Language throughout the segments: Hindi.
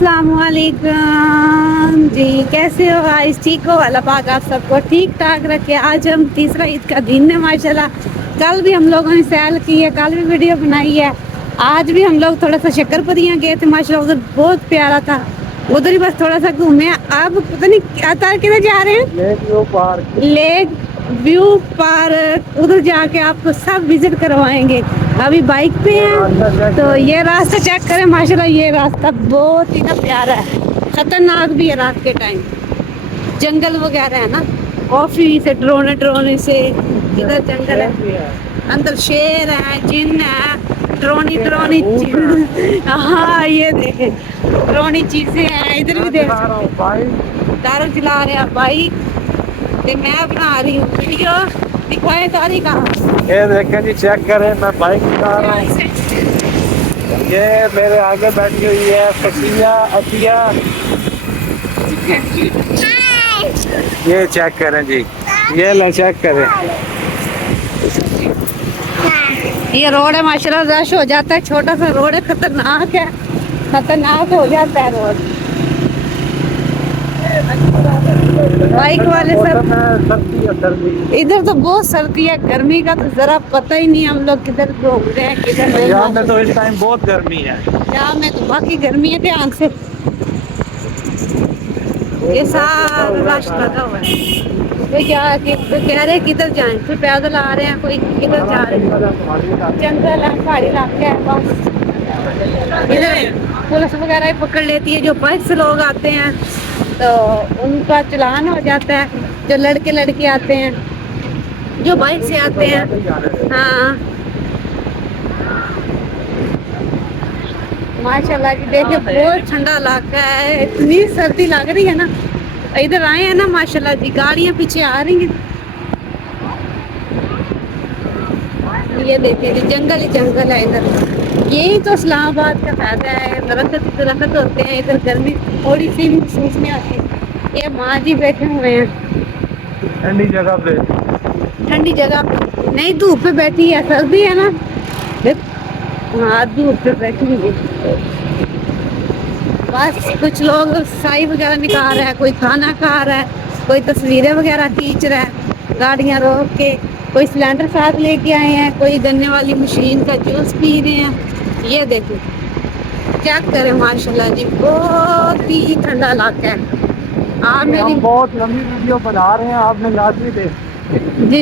अस्सलामुअलैकुम जी, कैसे हो गाइस? ठीक हो? अल्लाह पाक आप सबको ठीक ठाक रखे। आज हम तीसरा ईद का दिन है माशाल्लाह। कल भी हम लोगों ने सैल की है, कल भी वीडियो बनाई है। आज भी हम लोग थोड़ा सा शक्करपदियाँ गए थे माशाल्लाह, उधर बहुत प्यारा था। उधर ही बस थोड़ा सा घूमे। अब पता नहीं क्या किधर जा रहे हैं, लेक व्यू पार्क। उधर जाके आपको सब विजिट करवाएंगे। अभी बाइक पे हैं तो ये रास्ता चेक करें माशाल्लाह। ये रास्ता बहुत ही ना प्यारा है, खतरनाक भी है रात के टाइम। जंगल वगैरह है ना, कॉफी से ड्रोने से इधर जंगल है, अंदर शेर है, जिन है, ड्रोनी हाँ ये देखे ड्रोनी चीजें हैं। इधर भी देख दारू चला रहे हैं बाइक, मैं बना रही हूँ वीडियो। दिखाए तारी कहाँ? ये देखें जी, चेक करें, मैं बाइक चला रहा हूँ। ये मेरे आगे बैठी हुई है फसिया अतिया। ये चेक करें जी, ये लो चेक करें। ये रोड है माशाल्लाह, रश हो जाता है। छोटा सा रोड है, खतरनाक है, खतरनाक हो जाता है रोड। बाइक वाले सब इधर तो बहुत सर्दी है, गर्मी का तो जरा पता ही नहीं। हम लोग किधर घूम रहे हैं किधर नहीं। यहाँ में तो इस टाइम बहुत गर्मी है। यहाँ में तो बाकी गर्मी है। ध्यान से ये सारा रश लगा हुआ है। कोई क्या कह रहे किधर जाएं, कोई पैदल आ रहे हैं, कोई किधर जा रहे हैं। जंगल है, पहाड़ी इलाके है। बस इधर पुलिस वगैरह पकड़ लेती है। जो बाइक से लोग आते हैं तो उनका चालान हो जाता है। जो लड़के लड़की आते हैं, जो बाइक से आते हैं। हाँ माशाल्लाह जी, देखिए बहुत ठंडा इलाका है। इतनी सर्दी लग रही है ना। इधर आए हैं ना माशाल्लाह जी, गाड़ियाँ पीछे आ रही हैं। ये देखिए जी, जंगल ही जंगल है इधर। यही तो इस्लामाबाद का फायदा है, दरख्त होते हैं इधर। गर्मी थोड़ी सी महसूस नहीं आती। ये माँ जी बैठे हुए हैं ठंडी जगह पे, ठंडी जगह पे, नहीं धूप पे बैठी है। सर्दी है ना, हाँ धूप पे बैठी हुई है। बस कुछ लोग साई वगैरह निकाल रहा है, कोई खाना खा रहा है, कोई तस्वीरें वगैरह खींच रहा है गाड़ियाँ रोक के। कोई सिलेंडर साथ लेके आए हैं, कोई गन्ने वाली मशीन का जूस पी रहे हैं। ये देखो क्या करें माशाल्लाह जी, बहुत ही ठंडा इलाका है। आप मेरी बहुत लंबी वीडियो बना रहे हैं, आपने लाजमी देख।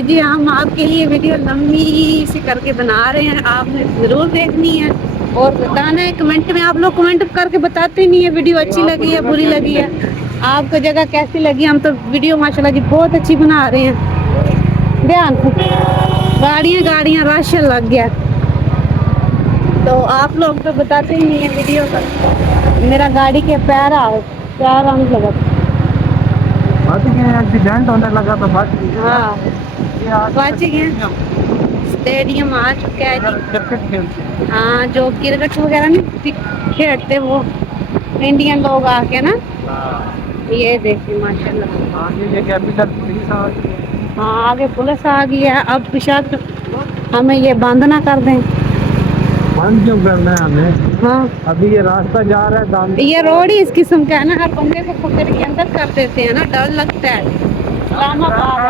जी हम आपके लिए वीडियो लंबी सी करके बना रहे हैं, आपने ज़रूर देखनी है और बताना है कमेंट में। आप लोग कमेंट करके बताते नहीं है वीडियो अच्छी लगी है बुरी लगी है, आपको जगह कैसी लगी। हम तो वीडियो माशाल्लाह जी बहुत अच्छी बना रहे हैं। ध्यान से गाड़ियाँ रश लग गया तो आप लोग तो बताते ही नहीं है वीडियो पर। मेरा गाड़ी के पैर आने लगा, एक्सीडेंट होने लगा तो बच गई। हाँ बच गए। स्टेडियम आ चुका है जी। क्रिकेट खेलते हैं। हाँ जो क्रिकेट वगैरह नहीं खेलते वो इंडियन लोग आके ना। ये देखिए माशाल्लाह, ये कैपिटल पुलिस आ गई है। हाँ आगे पुलिस आ गई है। अब पिशाब हमें ये बंद ना कर दें। बंद क्यों करना है हमें? हाँ अभी ये रास्ता जा रहा है दान। ये रोड ही इस किस्म का है ना, हर बंदे को पकड़ के अंदर कर देते हैं ना, डर लगता है।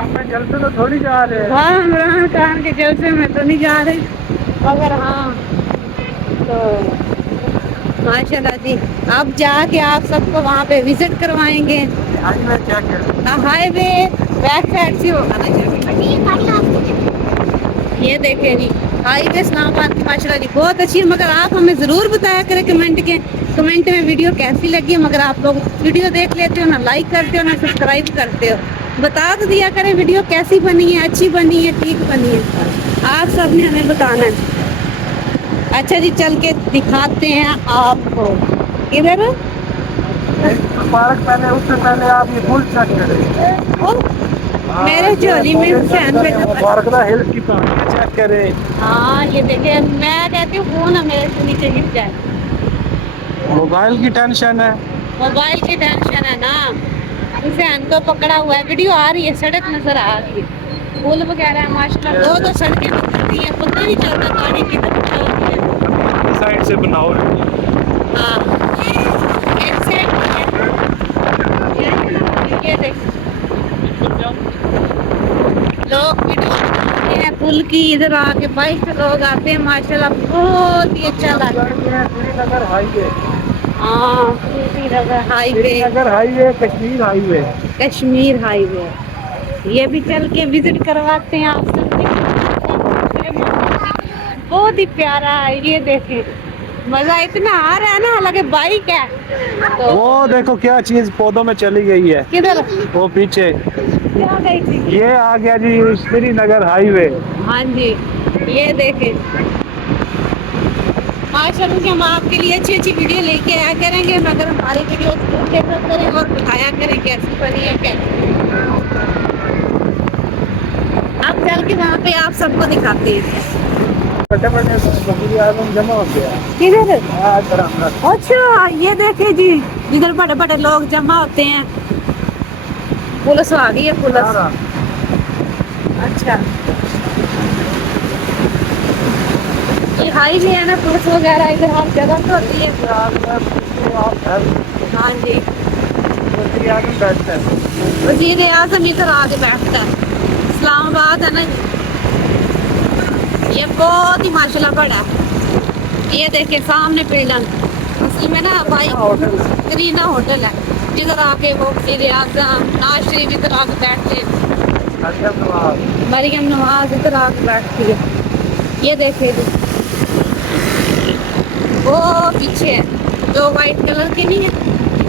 में जलसे तो थोड़ी जा रहे हैं। हाँ इमरान खान के जलसे में तो नहीं जा रहे, मगर हाँ तो माशाल्लाह जी अब जाके आप सबको वहाँ पे विजिट करवाएंगे। हाईवे बैक साइड से होगा ना। ये देखे जी हाईवे इस्लामाबाद की माशाल्लाह जी बहुत अच्छी है। मगर आप हमें ज़रूर बताया करें कमेंट में वीडियो कैसी लगी है। मगर आप लोग वीडियो देख लेते हो ना, लाइक करते हो ना, सब्सक्राइब करते हो। बता तो दिया करें वीडियो कैसी बनी है, अच्छी बनी है, ठीक बनी है। आप सब ने हमें बताना है। अच्छा जी चल के दिखाते हैं आपको। इधर पार्क पहले, उससे पहले आप ये पुल चेक करें। मेरे झोली में पार्क का हिल की चेक करें। हाँ ये देखे, मैं कहती हूँ फोन है मेरे से नीचे गिर जाए। मोबाइल की टेंशन है, मोबाइल की टेंशन है ना, इसे हमको पकड़ा हुआ है। वीडियो आ रही है, सड़क नजर आ रही है, पुल वगैरह है माशाल्लाह। दो सड़कें बनती है, पता नहीं चलता गाड़ी किधर है। साइड से बनाओ। हाँ एक की इधर आके बाइक पे लोग आते हैं माशाल्लाह, बहुत ही अच्छा लगता है। श्रीनगर हाईवे, हाँ, Srinagar highway, Srinagar highway, Kashmir highway. Kashmir highway, ये भी चल के विजिट करवाते हैं आप सब। बहुत ही प्यारा है, ये देखें, मजा इतना आ रहा है ना, हालांकि बाइक है तो। वो देखो क्या चीज पौधों में चली गई है, किधर वो पीछे क्या गई थी? ये आ गया जी श्रीनगर हाईवे। हाँ जी, ये देखें, माशाल्लाह से हम आपके लिए अच्छी अच्छी वीडियो लेके आया करेंगे, मगर हमारी वीडियो देखा करें और दिखाया करें कैसी बनी है कैसी। अब चल के वहाँ पे आप सबको दिखाते हैं। बड़े बड़े वज़ीर आज़म जमा हो गया। किधर? हाँ, अच्छा, ये देखे जी, जिधर बड़े बड़े लोग जमा होते हैं। पुलिस आ गई है, पुलिस। अच्छा, ये हाईवे है ना, पुलिस वगैरह इधर हर जगह तो होती है। हाँ जी, वज़ीर आज़म इधर आके बैठता है, इस्लामाबाद है ना। ये बहुत ही माशाल्लाह बड़ा है। ये देखिए सामने बिल्डिंग, उसी में ना भाई करीना होटल है, जिधर आके वो वज़ीर आज़म नवाज शरीफ इधर आके बैठते हैं, मरियम नवाज इधर आके बैठती है। ये देखिए जी, वो पीछे है जो वाइट कलर के नहीं है,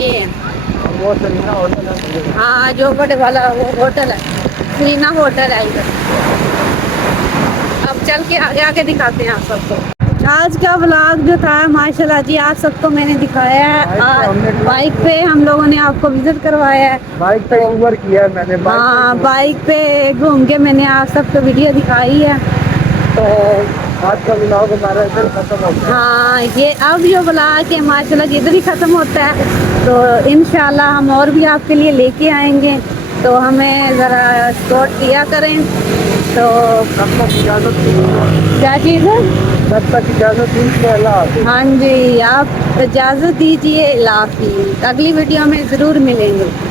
ये है वो सरीना होटल है। हाँ, जो बड़े वाला वो होटल है, करीना होटल है इधर। अब चल के आगे आगे दिखाते हैं आप सबको। आज का व्लॉग जो था माशाल्लाह जी आप सबको मैंने दिखाया है। बाइक पे हम लोगों ने आपको विजिट करवाया है, बाइक पे ऊबर किया है मैंने। हाँ, बाइक पे घूम के मैंने आप सबको वीडियो दिखाई है। तो आज का व्लॉग हमारा इधर खत्म हो गया। हाँ, ये अब जो व्लॉग है माशाल्लाह इधर ही ख़त्म होता है, तो इंशाल्लाह हम और भी आपके लिए लेके आएंगे, तो हमें ज़रा सपोर्ट किया करें। तो तब तक इजाज़त दीजिए। क्या चीज़ है? तब तक इजाज़त दीजिए। अल्लाह हाफ़िज़। हाँ जी, आप इजाज़त दीजिए, अल्लाह हाफ़िज़। अगली वीडियो में ज़रूर मिलेंगे।